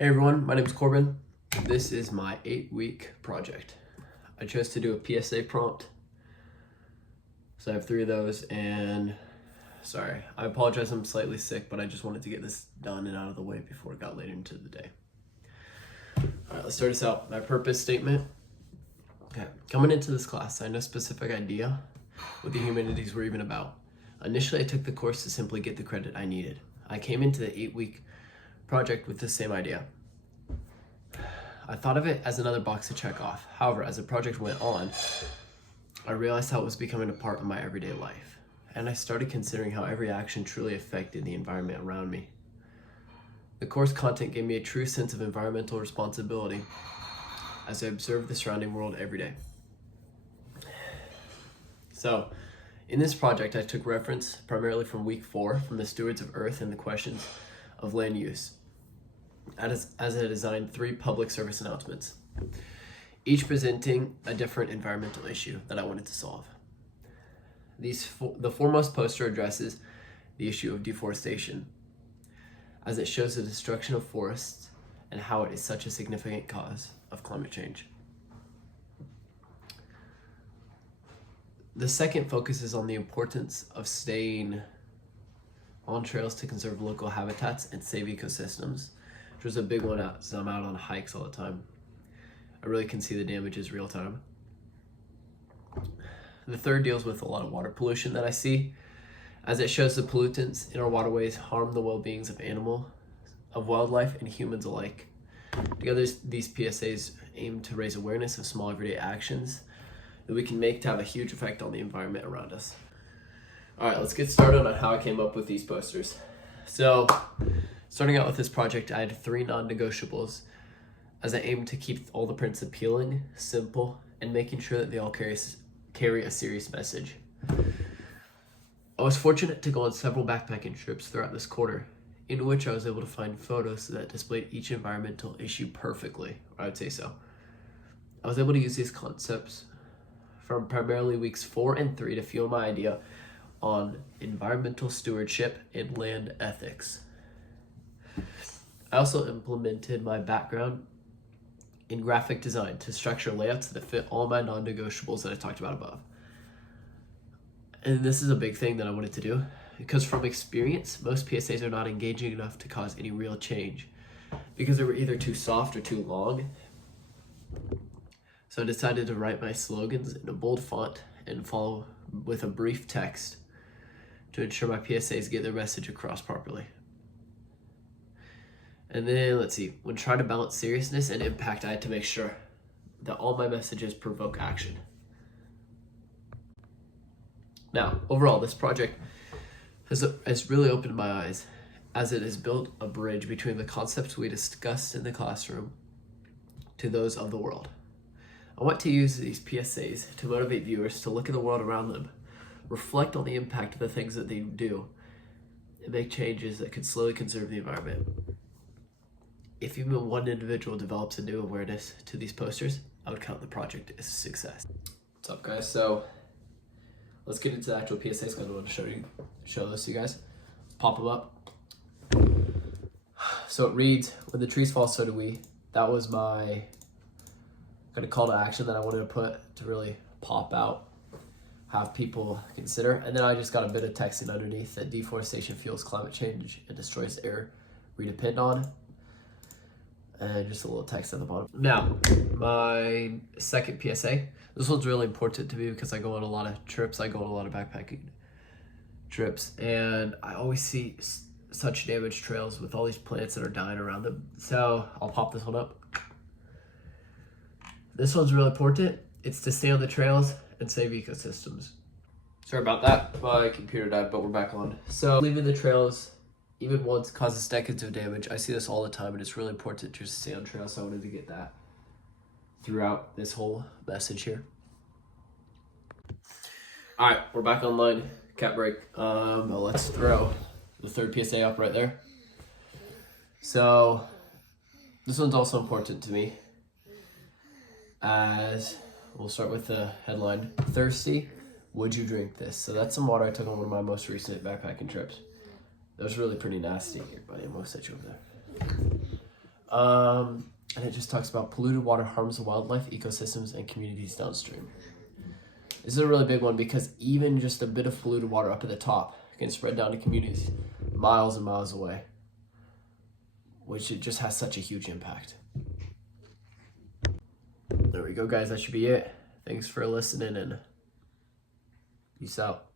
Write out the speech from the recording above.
Hey everyone, my name is Corbin. This is my 8-week project. I chose to do a PSA prompt. So I have 3 of those, and sorry, I apologize, I'm slightly sick, but I just wanted to get this done and out of the way before it got later into the day. Alright, let's start this out. My purpose statement. Okay, coming into this class, I had no specific idea what the humanities were even about. Initially, I took the course to simply get the credit I needed. I came into the 8-week project with the same idea. I thought of it as another box to check off. However, as the project went on, I realized how it was becoming a part of my everyday life, and I started considering how every action truly affected the environment around me. The course content gave me a true sense of environmental responsibility as I observed the surrounding world every day. So, in this project, I took reference primarily from week 4 from the Stewards of Earth and the questions of land use, as I designed 3 public service announcements, each presenting a different environmental issue that I wanted to solve. The foremost poster addresses the issue of deforestation, as it shows the destruction of forests and how it is such a significant cause of climate change. The second focuses on the importance of staying on trails to conserve local habitats and save ecosystems, which was a big one as I'm out on hikes all the time. I really can see the damages real time. The third deals with a lot of water pollution that I see, as it shows the pollutants in our waterways harm the well-beings of wildlife and humans alike. Together, these PSAs aim to raise awareness of small everyday actions that we can make to have a huge effect on the environment around us. All right, let's get started on how I came up with these posters. So, starting out with this project, I had 3 non-negotiables, as I aimed to keep all the prints appealing, simple, and making sure that they all carry a serious message. I was fortunate to go on several backpacking trips throughout this quarter, in which I was able to find photos that displayed each environmental issue perfectly, or I would say so. I was able to use these concepts from primarily weeks 4 and 3 to fuel my idea on environmental stewardship and land ethics. I also implemented my background in graphic design to structure layouts that fit all my non-negotiables that I talked about above. And this is a big thing that I wanted to do, because from experience, most PSAs are not engaging enough to cause any real change, because they were either too soft or too long. So I decided to write my slogans in a bold font and follow with a brief text to ensure my PSAs get their message across properly. And then, let's see, when trying to balance seriousness and impact, I had to make sure that all my messages provoke action. Now, overall, this project has really opened my eyes, as it has built a bridge between the concepts we discussed in the classroom to those of the world. I want to use these PSAs to motivate viewers to look at the world around them, reflect on the impact of the things that they do, and make changes that could slowly conserve the environment. If even one individual develops a new awareness to these posters, I would count the project as a success. What's up, guys? So let's get into the actual PSAs, because I want to show this to you guys. Let's pop them up. So it reads, "When the trees fall, so do we." That was my kind of call to action that I wanted to put to really pop out, have people consider. And then I just got a bit of texting underneath that deforestation fuels climate change and destroys the air we depend on. And just a little text at the bottom. Now, my second PSA. This one's really important to me because I go on a lot of trips. I go on a lot of backpacking trips, and I always see such damaged trails with all these plants that are dying around them. So I'll pop this one up. This one's really important. It's to stay on the trails and save ecosystems. Sorry about that. My computer died, but we're back on. So leaving the trails even once causes decades of damage. I see this all the time, and it's really important to just stay on trails, so I wanted to get that throughout this whole message here. All right, we're back online. Cat break. Let's throw the third PSA up right there. So this one's also important to me, as we'll start with the headline, "Thirsty? Would you drink this?" So that's some water I took on one of my most recent backpacking trips. That was really pretty nasty. Here, buddy, I'm gonna set you over there. And it just talks about polluted water harms the wildlife, ecosystems, and communities downstream. This is a really big one because even just a bit of polluted water up at the top can spread down to communities miles and miles away, which it just has such a huge impact. There we go, guys. That should be it. Thanks for listening, and peace out.